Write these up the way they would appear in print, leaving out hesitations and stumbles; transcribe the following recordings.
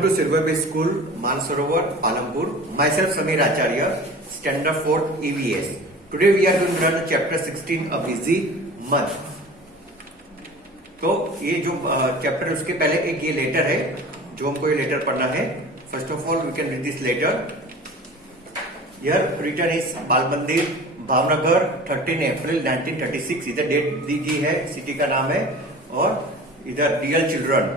Welcome to Silverbase School, Mansarovar, Palampur. Myself Samir Acharya, Standard 4 EVS. Today we are going to learn chapter 16, A Busy Month. तो ये जो chapter है उसके पहले एक ये लेटर है जो हमको ये लेटर पढ़ना है. First of all we can read this letter. Here written is Bal Mandir, Bhavnagar, 13 अप्रैल 1936. इधर डेट दी गई है, सिटी का नाम है, और इधर real children.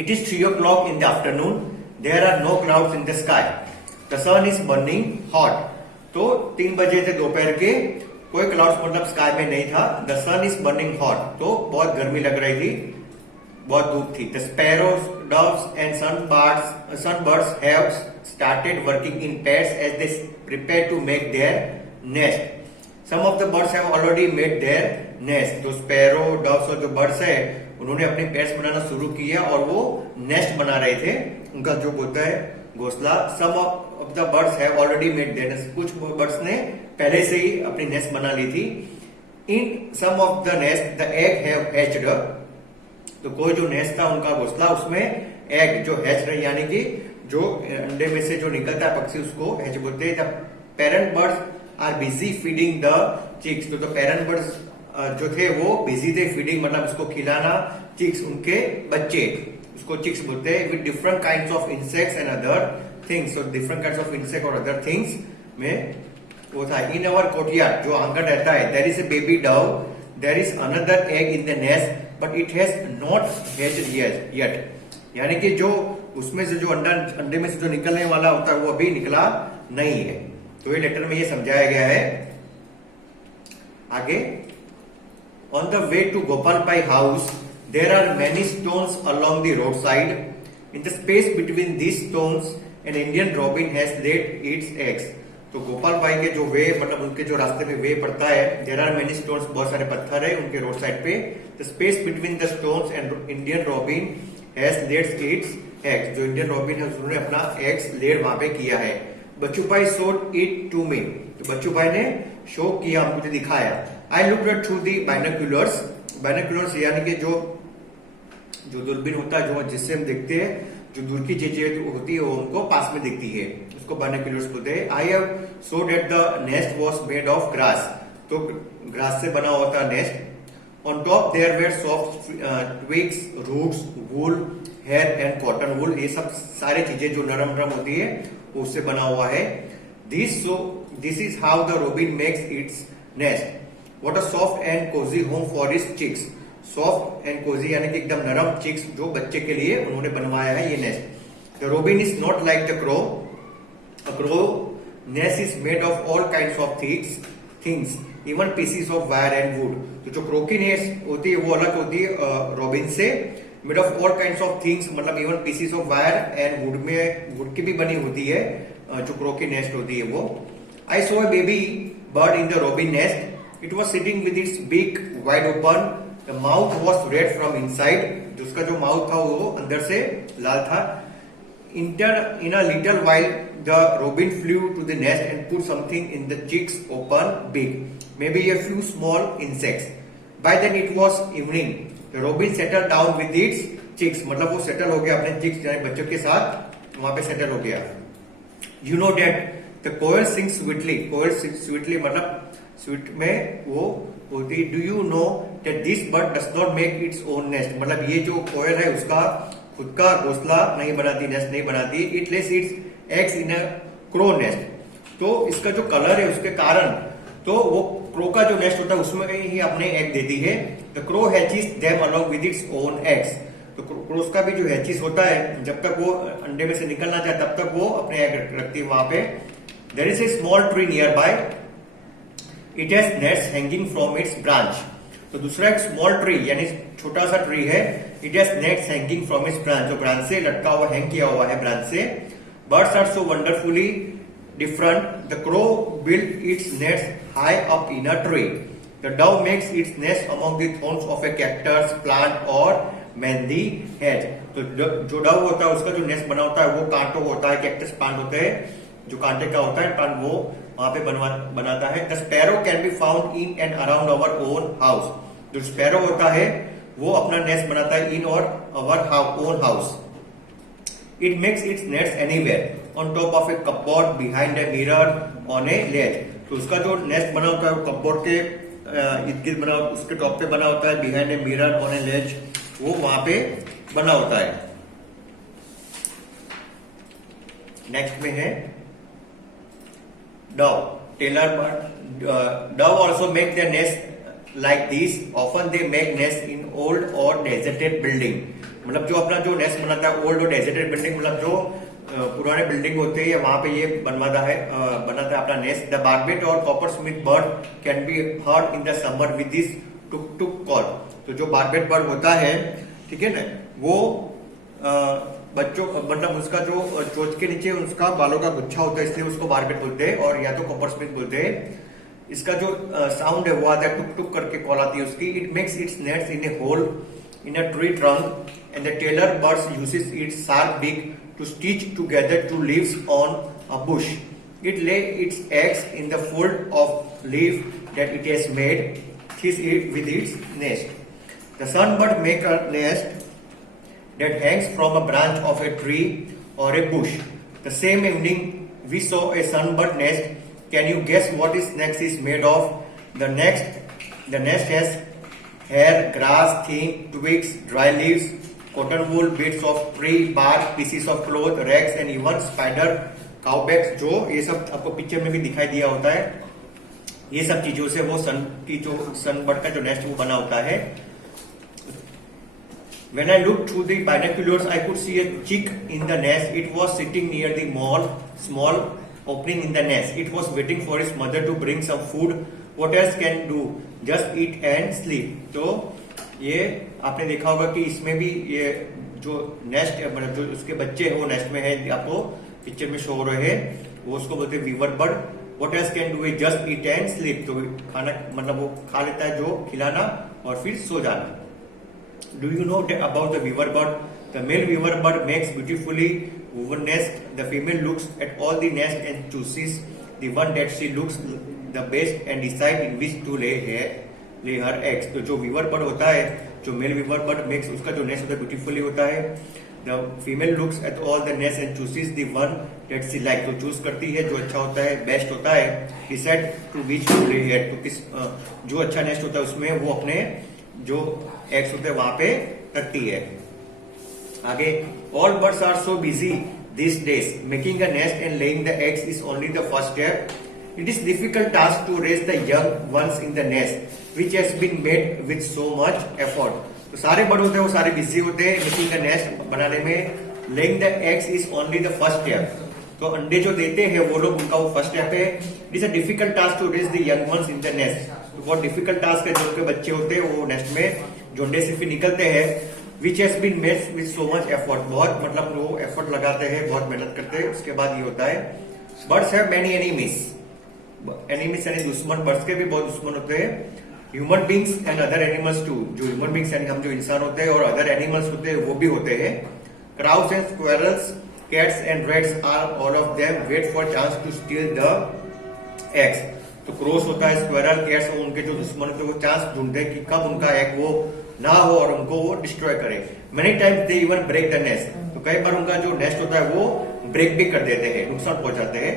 It is 3 o'clock in the afternoon. There are no clouds in the sky. The sun is burning hot. तो 3 बजे थे दोपहर के, कोई क्लाउड्स मतलब स्काई में नहीं था. The sun is burning hot. तो बहुत गर्मी लग रही थी, बहुत धूप थी. The sparrows, doves and sunbirds have started working in pairs as they prepare to make their nest. Some of the birds have already made their nest. तो स्पैरो, डव्स और जो बर्ड्स है उन्होंने अपने पेयर्स बनाना शुरू किया और वो नेस्ट बना रहे थे, उनका जो बोलता है घोंसला. Some of the birds have already made their nest. कुछ बर्ड्स ने पहले से ही अपनी नेस्ट बना ली थी. In some of the nest the egg have hatched. तो कोई जो नेस्ट था उनका घोंसला, उसमें एग जो हैच रही यानी कि जो अंडे में से जो निकलता है पक्षी उसको हैच बोलते हैं. The parent birds are busy feeding the chicks. तो पेरेंट बर्ड्स जो थे वो बिजी थे फीडिंग मतलब उसको खिलाना चिक्स, उनके बच्चे, उसको चिक्स बोलते हैं. With different kinds of insects and other things. तो डिफरेंट काइंड्स ऑफ इंसेक्ट और अदर थिंग्स में वो था. इन अवर कोर्टयार्ड जो आंगन रहता है, there is a baby dove, there is another egg in the nest but it has not hatched yet. यानी कि जो उसमें से जो अंडे में से जो निकलने वाला होता है वो अभी निकला नहीं है. तो ये लेटर में ये समझाया गया है. आगे, on the way to Gopal Pai house, there are many stones along the roadside. In the space between these stones, an Indian robin has laid its eggs. तो गोपाल भाई के जो वे मतलब उनके जो रास्ते में वे पड़ता है, there are many stones, बहुत सारे पत्थर है उनके रोड साइड पे. The space between the stones and Indian robin has laid its eggs. जो इंडियन रॉबिन है उसने अपना एग्स लेड वहां पे किया है. बच्चू भाई showed it to me. तो बच्चू भाई ने शो किया, मुझे दिखाया. I looked at through the binoculars. Binoculars यानी कि जो दूरबीन होता है जो जिससे हम देखते हैं, जो दूर की चीजें होती है वो हमको पास में दिखती है, उसको बाइनोक्यूलर्स बोलते हैं. I have saw that the nest was made of grass. तो ग्रास से बना हुआ था nest. On top there were soft twigs, roots, wool, hair and cotton wool. ये सब सारी चीजें जो नरम नरम होती है उससे बना हुआ है. This is how the robin makes its nest. What a soft and cozy home for its chicks. Soft and cozy यानी कि एकदम नरम चिक्स जो बच्चे के लिए उन्होंने बनवाया है ये nest. The robin is not like the crow. A crow nest is made of all kinds of things, even pieces of wire and wood. तो जो क्रो की नेस्ट होती है वो अलग होती है रॉबिन से. Made of all kinds of things मतलब even pieces of wire and wood में wood की भी बनी होती है जो क्रो की नेस्ट होती है वो. I saw a baby bird in the robin nest. It was sitting with its beak wide open. The mouth was red from inside. जिसका जो माउथ था वो अंदर से लाल था. In a little while, the robin flew to the nest and put something in the chick's open beak. Maybe a few small insects. By then it was evening. The robin settled down with its chicks. मतलब वो settle हो गया अपने chicks यानी बच्चों के साथ वहां पे सेटल हो गया. You know that the koel sings sweetly. Koel sings sweetly मतलब स्वीट में वो होती. Do you know that this bird does not make its own nest. मतलब ये जो कोयल है उसका खुद का घोंसला नहीं बनाती, नेस्ट नहीं बनाती. It less it's eggs in a crow nest. तो इसका जो कलर है उसके कारण तो वो क्रो का जो नेस्ट होता है उसमें ही अपने एग देती है. The crow hatches them along with its own eggs. तो क्रोस का भी जो हैचिस होता है जब तक वो अंडे में से निकलना चाहे तब तक वो अपने एग रखती है वहां पे. There is a small tree nearby. It has nets hanging from its branch. तो दूसरा एक स्मॉल ट्री यानी छोटा सा ट्री है. It has nets hanging from its branch. जो ब्रांच से लटका हुआ हैंग किया हुआ है ब्रांच से. Birds are so wonderfully different. The crow built its nest high up in a tree. The dove makes its nest among the thorns of a cactus plant or mehndi hedge. तो जो Dove होता है उसका जो nest बना होता है वो कांटो होता है, कैक्टस प्लांट होते हैं जो कांटे का होता है प्लांट वो वहां पे बनाता है. The sparrow can be found in and around our own house. जो स्पैरो होता है वो अपना नेस्ट बनाता है इन और our own house. It makes its nest anywhere, on top of a cupboard, behind a mirror, on a ledge. तो उसका जो नेस्ट बना होता है वो कपबोर्ड के इर्द गिर्द बना, उसके टॉप पे बना होता है, बिहाइंड ए मिरर, ऑन ए लेज, वो वहां पे बना होता है. नेक्स्ट में है dove. Tailor bird. Dove also make their nest like this. Often they make nest in old or deserted building. मतलब जो अपना जो नेस्ट बनाता है ओल्ड और डेजर्टेड बिल्डिंग, मतलब जो पुराने बिल्डिंग होते हैं वहां पे ये बनाता है अपना नेस्ट. द बार्बेट और copper Smith bird can be heard in the summer with this took took call. तो जो बार्बेट बर्ड होता है, ठीक है ना, वो बच्चों मतलब उसका जो चोंच के नीचे उसका बालों का गुच्छा होता है, इसलिए उसको बार्बेट बोलते हैं, और या तो कॉपर स्मिथ बोलते हैं. इसका जो साउंड है वो आता है टुक टुक करके कॉल आती है उसकी. It makes its nest in a hole in a tree trunk, and the tailor bird uses its sharp beak to stitch together two leaves on a bush. It lay its eggs in the fold of leaf that it has made with its nest. The sunbird makes a nest that hangs from a branch of a tree or a bush. The same evening we saw a sunbird nest. Can you guess what its nest is made of? The nest has hair, grass, thin twigs, dry leaves, cotton wool, bits of tree bark, pieces of cloth, rags and even spider cowbacks. जो ये सब आपको picture में भी दिखाई दिया होता है, ये सब चीजों से वो सनबर्ड का जो नेस्ट वो बना होता है. When I looked through the binoculars, I could see a chick in the nest. It was sitting near the small opening in the nest. It was waiting for its mother to bring some food. What else can do? Just eat and sleep. तो ये आपने देखा होगा कि इसमें भी ये जो नेस्ट है, मतलब जो उसके बच्चे हैं वो नेस्ट में है, आपको पिक्चर में शो हो रहे हैं, वो उसको बोलते हैं weaver bird. What else can do? Just eat and sleep. तो खाना मतलब वो खा लेता है, जो खिलाना और फिर सो जाना. Do you know about the weaver bird? The male weaver bird makes beautifully woven nest. The female looks at all the nest and chooses the one that she looks the best and decide in which to lay her eggs. तो जो weaver bird होता है, जो male weaver bird makes, उसका जो nest होता है beautifully होता है. The female looks at all the nest and chooses the one that she like. तो चूज करती है जो अच्छा होता है, बेस्ट होता है. Decide to which to lay her. तो किस जो अच्छा नेस्ट होता है उसमें वो अपने जो एग्स होते हैं वहां पे रखती है. आगे, all birds are so busy these days. Making a nest and laying the eggs is only the first step. It is difficult task to raise the young ones in the nest, which has been made with so much effort. तो सारे bird होते हैं वो सारे busy होते हैं making the nest बनाने में. laying the eggs is only the first step. तो अंडे जो देते हैं वो लोग, उनका वो फर्स्ट स्टेप है. It is a difficult task to raise the young ones in the nest. तो बहुत डिफिकल्ट टास्क है, जो उनके बच्चे होते हैं वो नेस्ट में जो अंडे से फिर निकलते हैं. Which has been made with so much effort. बहुत मतलब वो एफर्ट लगाते हैं, बहुत मेहनत करते हैं. उसके बाद ये होता है. Birds have many enemies. Enemies यानी दुश्मन. बर्ड्स के भी बहुत दुश्मन होते हैं. Human beings and other animals too. जो ह्यूमन बींग्स यानी हम जो इंसान होते हैं और अदर एनिमल्स होते हैं वो भी होते हैं. Crows and squirrels, cats and rats are all of them wait for chance to steal the eggs. तो क्रोस होता है, स्क्वेरल, कैट्स और उनके जो दुश्मन होते हैं वो चांस ढूंढते हैं कि कब उनका एग वो ना हो और उनको वो डिस्ट्रॉय करे. Many times they even break the nest. तो कई बार उनका जो नेस्ट होता है वो ब्रेक भी कर देते हैं, नुकसान पहुंचाते हैं.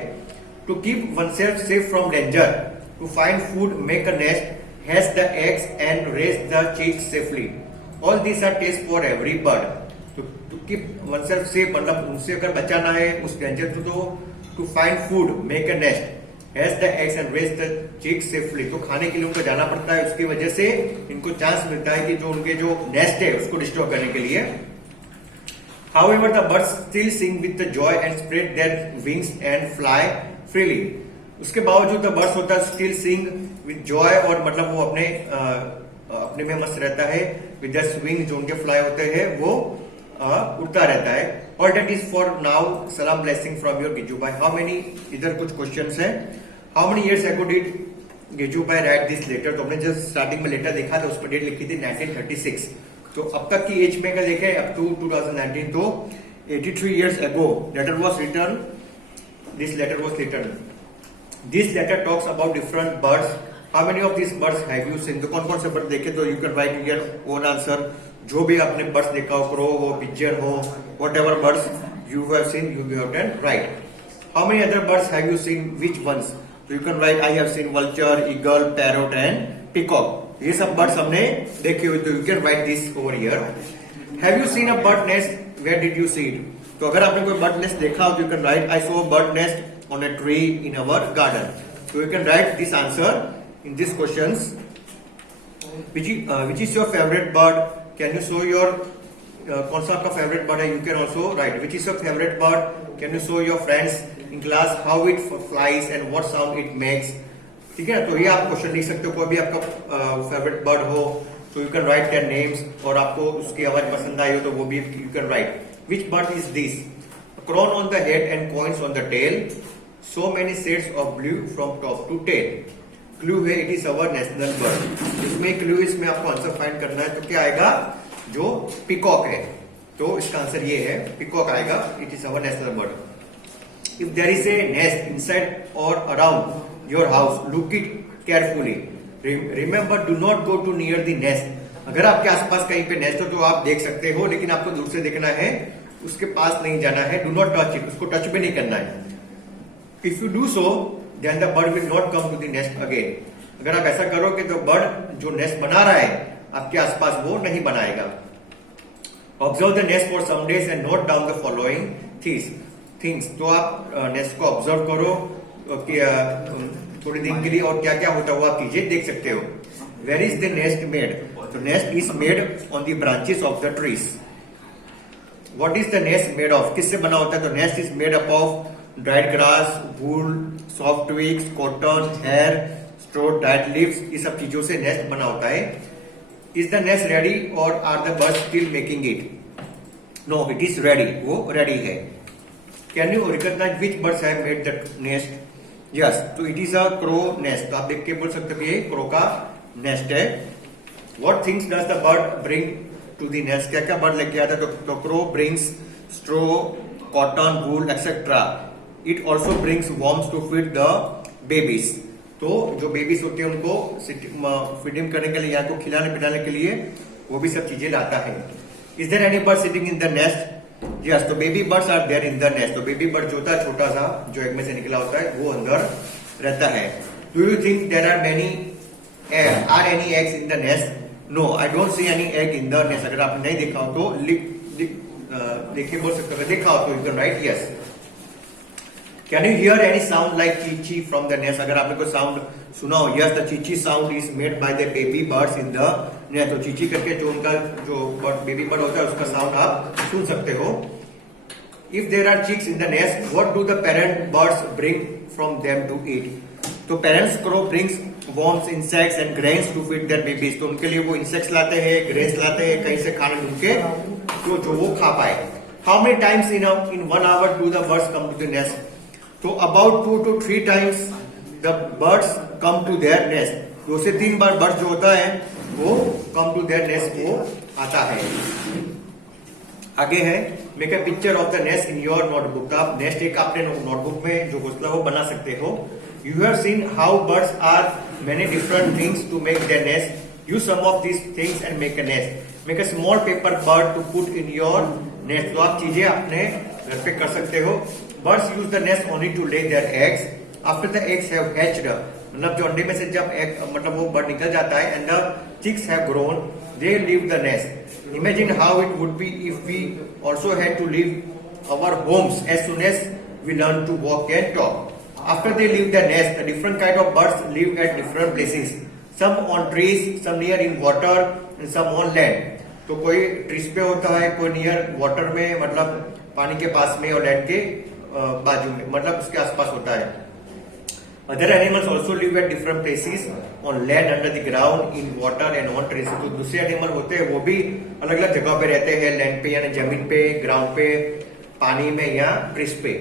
To keep oneself safe from danger, to find food, make a nest, hatch the eggs and raise the chicks safely. All this are test for every bird. To keep oneself safe मतलब उनसे अगर बचाना है उस danger से, तो to find food, make a nest, hatch the eggs and raise the chicks safely. तो खाने के लिए उनको जाना पड़ता है, उसकी वजह से इनको चांस मिलता है कि जो उनके जो नेस्ट है उसको डिस्ट्रॉय करने के लिए. However, the birds still sing with the joy and spread their wings and fly freely. उसके बावजूद द बर्ड्स होता है स्टिल सिंग विद जॉय, और मतलब वो अपने में मस्त रहता है. विद द स्विंग, जो उनके फ्लाई होते हैं वो उड़ता रहता है. और दैट इज फॉर नाउ. सलाम blessing from your Giju Bhai. How many, इधर कुछ क्वेश्चंस हैं. How many years ago did Giju Bhai write this letter. तो हमने जब स्टार्टिंग में लेटर देखा था उस पर डेट लिखी थी 1936. तो अब तक की एज में अगर देखें अप टू 2019, तो 83 years ago letter was written. This letter was written. This letter talks about different birds. How many of these birds have you seen? तो कौन कौन से बर्ड देखे, तो you can right your own answer. जो भी आपने बर्ड्स देखा हो, क्रो हो, पिजन हो, what ever birds You have seen, you have done right. How many other birds have you seen? Which ones? So you can write I have seen vulture, eagle, parrot and peacock. ये सब birds हमने देखे हुए, तो you can write this over here. Have you seen a bird nest? Where did you see it? तो अगर आपने कोई bird nest देखा हो तो you can write I saw a bird nest on a tree in our garden. So you can write this answer in these questions. Which is your favorite bird? Can you show your कौन सा आपका favourite bird है? You can also right which is your favourite bird. Can you show your friends in class how it flies and what sound it makes. ठीक है ना, तो ये आप क्वेश्चन लिख सकते हो. कोई भी आपका फेवरेट बर्ड हो तो you can right their names, और आपको उसकी आवाज पसंद आई हो तो वो भी you can write. Which bird is this? Crown on the head and coins on the tail, so many shades of blue from top to tail. Clue है it is our national bird. इसमें clue, इसमें आपको answer find करना है. तो क्या आएगा? जो पिकॉक है. तो इसका आंसर ये है, पिकॉक आएगा. It is our national bird. If there is a nest inside और around your house, look it carefully. Remember, do not go too near the nest. अगर आपके आसपास कहीं पे नेस्ट हो तो आप देख सकते हो, लेकिन आपको दूर से देखना है, उसके पास नहीं जाना है. डू नॉट टच इट, उसको टच भी नहीं करना है. If you do so then the bird will not come to the nest again. अगर आप ऐसा करोगे तो बर्ड जो नेस्ट बना रहा है आपके आसपास वो नहीं बनाएगा. Observe the nest for some days and note down the following things. तो आप नेस्ट को ऑब्जर्व करो कि थोड़ी दिन के लिए, और क्या क्या होता है वो आप चीजें देख सकते हो. Where is the nest made? तो nest is made on the branches of the trees. What is the nest made of? किससे बना होता है? तो nest is made up of dried grass, wool, soft twigs, cotton, hair, straw, dried leaves. ये सब चीजों से नेस्ट बना होता है. Is the nest ready or are the birds still making it? No, it is ready. वो ready है. Can you recognize which birds have made the nest? Yes, so it is a crow nest. तो आप देख के बोल सकते हो ये crow का nest है. What things does the bird bring to the nest? क्या क्या bird लेके आता है? तो crow brings straw, cotton, wool, etc. It also brings worms to feed the babies. तो जो बेबीज होते हैं उनको फीडिंग करने के लिए, या को खिलाने पिलाने के लिए वो भी सब चीजें लाता है. Is there any bird sitting in the nest? Yes, तो baby birds are there in the nest. तो बेबी बर्ड जो होता है छोटा सा, जो एग में से निकला होता है, वो अंदर रहता है. Do you think there are any eggs in the nest? No, I don't see any egg in the nest. अगर आपने नहीं देखा हो तो देखिए बोल सकते हो. देखा हो तो you can right yes. Can you hear any sound like ची-ची from the nest? अगर आपने कोई साउंड सुना हो, yes, the ची-ची sound is made by the baby birds in the nest. तो ची-ची करके जो उनका जो बेबी बर्ड होता है उसका साउंड आप सुन सकते हो. If there are chicks in the nest, what do the parent birds bring from them to eat? तो parents crow brings worms, insects and grains to feed their babies. तो उनके लिए वो insects लाते हैं, grains लाते हैं, कहीं से खाना ढूंढ के जो वो खा पाए. How many times in 1 hour do the birds come to the nest? तो about 2 to 3 times the birds come to their nest. 2 से 3 बार बर्ड जो होता है वो come to their nest वो आता है. आगे है make a picture of the nest in your notebook. आप नेस्ट एक अपने नोटबुक में जो घोंसला वो बना सकते हो. You have seen how birds are many different things to make their nest. Use some of these things and make a nest. Make a small paper bird to put in your nest. तो आप चीजें अपने घर पे कर सकते हो. Birds use the nest only to lay their eggs. After the eggs have hatched, मतलब जो अंडे में से जब एग मतलब वो बर्ड निकल जाता है, and the chicks have grown, they leave the nest. Imagine how it would be if we also had to leave our homes as soon as we learn to walk and talk. After they leave the nest, a different kind of birds live at different places. Some on trees, some near in water, and some on land. तो कोई trees पे होता है, कोई near water में मतलब पानी के पास में, और लैंड के बाजू में मतलब उसके आसपास होता है. Other animals also live at different places on land, under the ground, in water and on trees. तो दूसरे एनिमल होते हैं वो भी अलग अलग जगह पे रहते हैं, लैंड पे यानी जमीन पे, ग्राउंड पे, पानी में या ट्रीज पे.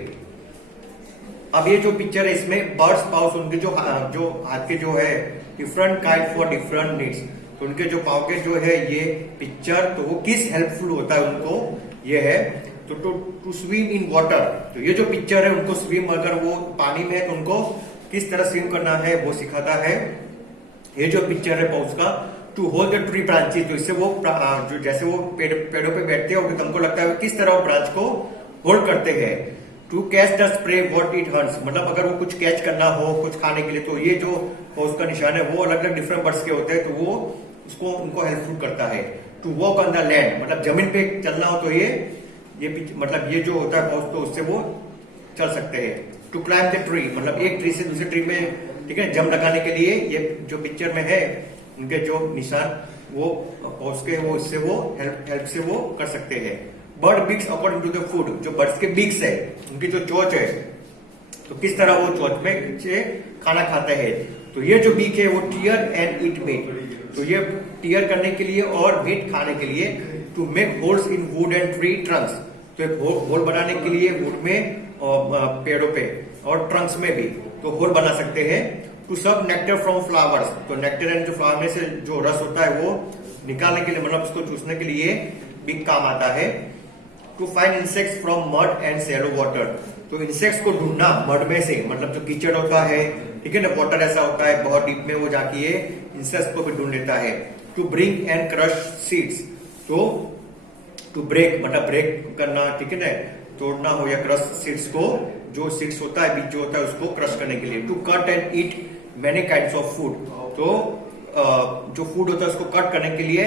अब ये जो पिक्चर है इसमें बर्ड्स पाउस, उनके जो हाथ के जो है different kind for different needs. तो उनके जो पाव के जो है ये पिक्चर, तो वो किस हेल्पफुल होता है उनको, ये है. तो टू स्विम इन वाटर, तो ये जो पिक्चर है उनको स्विम, अगर वो पानी में है तो उनको किस तरह स्विम करना है वो सिखाता है. ये जो पिक्चर है पाउस का, to hold the tree branches, तो इससे वो जो जैसे वो पेड़ों पे बैठते हो तो हमको लगता है किस तरह वो ब्रांच को होल्ड करते हैं। To catch the spray what it hunts, मतलब अगर वो कुछ कैच करना हो कुछ खाने के लिए, तो ये जो उसका निशान है वो अलग अलग डिफरेंट बर्ड्स के होते हैं, तो वो उसको उनको हेल्पफुल करता है। To walk on the land, मतलब जमीन पे चलना हो तो ये मतलब ये जो होता है पहुंच, तो उससे वो चल सकते हैं। टू क्लाइंब द ट्री, मतलब एक ट्री से दूसरे ट्री में, ठीक है, जंप लगाने के लिए ये जो पिक्चर में है उनके जो निशान वो पहुंच के वो इससे वो हेल्प से वो कर सकते हैं। Bird beaks according to the food, जो बर्ड्स के बिक्स है उनकी जो चोंच है, तो किस तरह वो चोंच में से खाना खाते हैं। तो ये जो बीक है वो टीयर एंड ईट मीट, तो ये टीयर करने के लिए और मीट खाने के लिए। To make holes in wood and tree trunks, तो एक होल बनाने के लिए वुड में और पेड़ों पे और ट्रंक्स में भी तो होल बना सकते हैं। To serve nectar from flowers, तो नेक्टर एंड जो फ्लावर में से जो रस होता है वो निकालने के लिए, मतलब उसको चूसने के लिए भी काम आता है। To find insects from mud and shallow water, तो इंसेक्ट्स को ढूंढना मड में से, मतलब जो कीचड़ होता है, ठीक है ना, वाटर ऐसा होता है बहुत डीप में, वो जाके ये इंसेक्ट्स को भी ढूंढ लेता है। To bring and crush seeds, तो टू ब्रेक मतलब ब्रेक करना, ठीक है ना, तोड़ना हो या क्रश सीड्स को, जो सीड्स होता है बीज जो होता है उसको क्रश करने के लिए। To cut and eat many kinds of food, तो जो फूड होता है उसको कट करने के लिए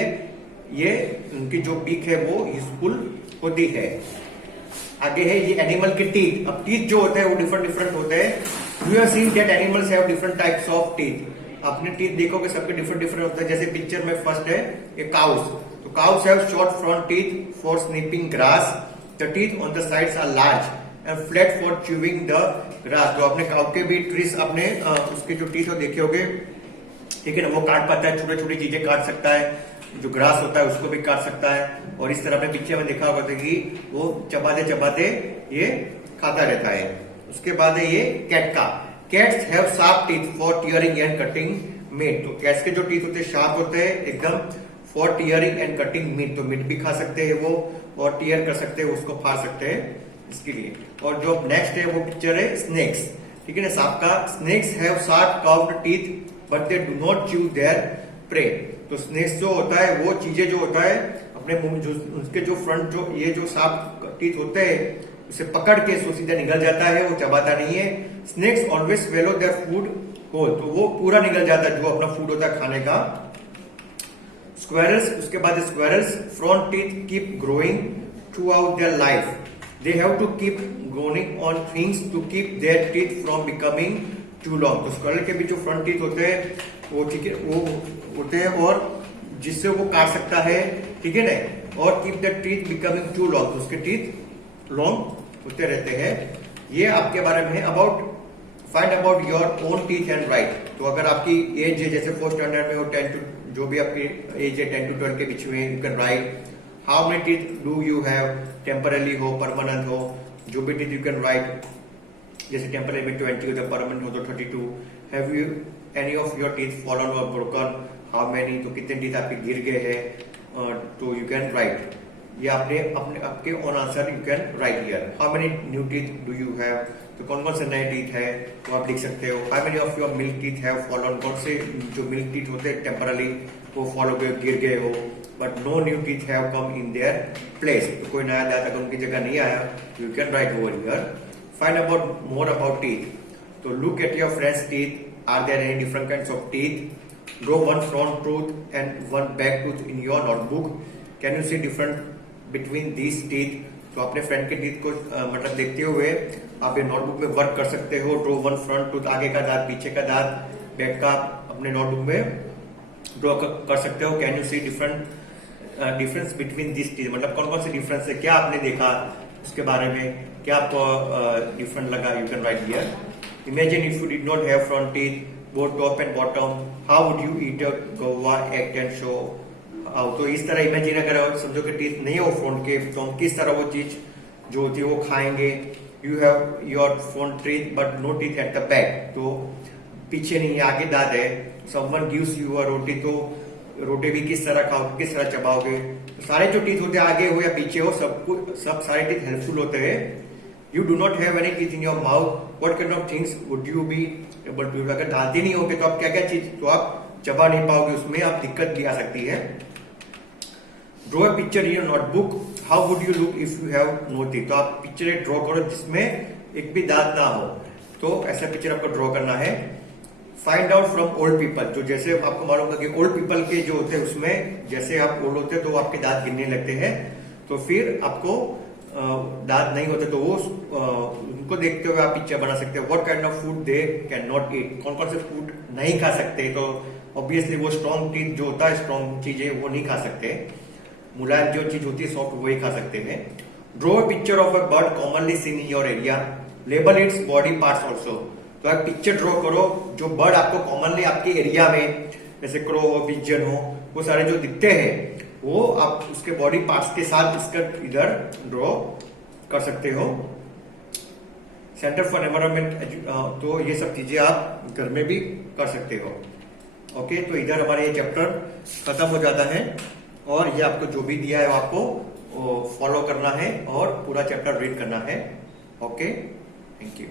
ये उनकी जो बीक है वो यूजफुल होती है। आगे है ये एनिमल के टीथ। अब टीथ जो होते हैं वो डिफरेंट होते हैं। You have seen that animals have different types of teeth. आपने टीथ देखोगे सबके डिफरेंट होते हैं। जैसे पिक्चर में फर्स्ट है ये काउस, तो cows have short front teeth for snipping grass, the teeth on the sides are large and flat for chewing the grass. तो आपने काउ के भी ट्रीज आपने उसके जो टीथ हो देखे होगे, ठीक है ना, वो काट पाता है, छोटी छोटी चीजें काट सकता है, जो ग्रास होता है उसको भी काट सकता है। और इस तरह अपने पिक्चर में देखा होगा कि वो चबाते चबाते ये खाता रहता है। उसके बाद है ये कैट का। Cats have sharp teeth for tearing and cutting meat, तो कैट्स के जो टीथ होते हैं शार्प होते हैं एकदम, for tearing and cutting meat, तो मीट भी खा सकते हैं वो और टियर कर सकते हैं, उसको फाड़ सकते हैं इसके लिए। और जो नेक्स्ट है वो पिक्चर है स्नेक्स, ठीक है ना, सांप का। Snakes have sharp curved teeth but they do not chew their prey, तो स्नेक्स जो होता है वो चीजें जो होता है अपने मुंह, जो उसके जो फ्रंट जो ये जो सांप टीथ होते हैं उसे पकड़ के सो सीधा निकल जाता है, वो चबाता नहीं है। Snakes always swallow their food whole, तो वो पूरा निकल जाता है जो अपना फूड होता है खाने का। स्क्वेरल्स, उसके बाद squirrels front teeth keep growing throughout their life, they have to keep growing on things to keep their teeth from becoming too long, तो स्क्वेरल के भी जो फ्रंट टीथ होते हैं वो, ठीक है, वो होते हैं और जिससे वो काट सकता है, ठीक है ना, और keep the teeth becoming too long, तो उसके टीथ लॉन्ग होते रहते हैं। ये आपके बारे में है। About find about your own teeth and right, तो अगर आपकी एज है जैसे 4th स्टैंडर्ड में हो 10 to जो भी आपकी एज है 10 to 12 के बीच में, you can right how many teeth do you have, temporary हो परमानेंट हो, जो भी टीथ यू कैन राइट, जैसे टेम्पररी में 20 हो तो परमानेंट हो तो 32। Have you any of your teeth fallen और ब्रोकन, हाउ मेनी, तो कितने टीथ आपके गिर गए हैं, तो यू कैन राइट, ये आपने अपने आपके on answer you can right here. How many new teeth do you have, तो कौन कौन से नए टीथ है तो आप लिख सकते हो। How many of your milk teeth have fallen, कौन से जो मिल्क टीथ होते हैं टेम्पररी वो फॉलो गिर गए हो, but no new teeth have come in their place, तो कोई नया दांत अगर उनकी जगह नहीं आया, you can write over here. Find about more about teeth, तो look at your friends teeth, are there any different kinds of teeth, draw one front tooth and one back tooth in your notebook, can you see different between these teeth, तो अपने friend के teeth को मतलब देखते हुए आप ये notebook में वर्क कर सकते हो। ड्रॉ वन फ्रंट टूथ, आगे का दांत पीछे का दांत बैक का अपने नोटबुक में ड्रॉ कर सकते हो। Can you see difference between this teeth, मतलब कौन कौन से डिफरेंस है, क्या आपने देखा उसके बारे में, क्या आपको डिफरेंट लगा, you can right here. Imagine if you did not have front teeth, both top and bottom, how would you eat a guava, act and show how? तो इस तरह इमेजिन अगर समझो कि टीथ नहीं हो फ्रंट के, तो हम किस तरह वो चीज जो होती है वो खाएंगे। You have your front teeth but no teeth at the back, तो पीछे नहीं आगे दांत है। Someone gives you a roti, तो रोटी भी किस तरह खाओगे, किस तरह चबाओगे। तो सारे जो टीथ होते हैं आगे हो या पीछे हो, सब सारे टीथ हेल्पफुल होते हैं। You do not have any teeth in your mouth, what kind of things would you be able to? अगर दांत ही नहीं होगे तो आप क्या क्या चीज तो आप चबा नहीं पाओगे, उसमें आप दिक्कत भी आ सकती है। Draw a picture in your notebook, how would you look if you have no teeth. तो आप पिक्चर एक ड्रॉ करो जिसमें एक भी दांत ना हो, तो ऐसा पिक्चर आपको ड्रॉ करना है। Find out from old people, जो जैसे आपको मालूम होगा कि ओल्ड पीपल के जो होते हैं उसमें जैसे आप ओल्ड होते हैं तो आपके दांत गिरने लगते हैं, तो फिर आपको दांत नहीं होते तो वो उनको देखते हुए आप पिक्चर बना सकते हैं। What kind of food they can not eat, कौन कौन से फूड नहीं खा सकते, तो ऑब्वियसली वो स्ट्रॉन्ग टीथ जो होता है, स्ट्रॉन्ग चीजें वो नहीं खा सकते, मुलायम जो चीज होती है सॉफ्ट वही खा सकते हैं। Draw a picture of a bird commonly seen in your area, label its body parts also. तो आप पिक्चर ड्रॉ करो जो बर्ड आपको कॉमनली आपके एरिया में, जैसे क्रो हो, पिजन हो, वो सारे जो दिखते हैं वो आप उसके बॉडी पार्ट्स के साथ इसका इधर ड्रॉ कर सकते हो। सेंटर फॉर एनवायरमेंट, तो ये सब चीजें आप घर में भी कर सकते हो। ओके, तो इधर हमारा ये चैप्टर खत्म हो जाता है और ये आपको जो भी दिया है वो आपको फॉलो करना है और पूरा चैप्टर रीड करना है। Okay, thank you.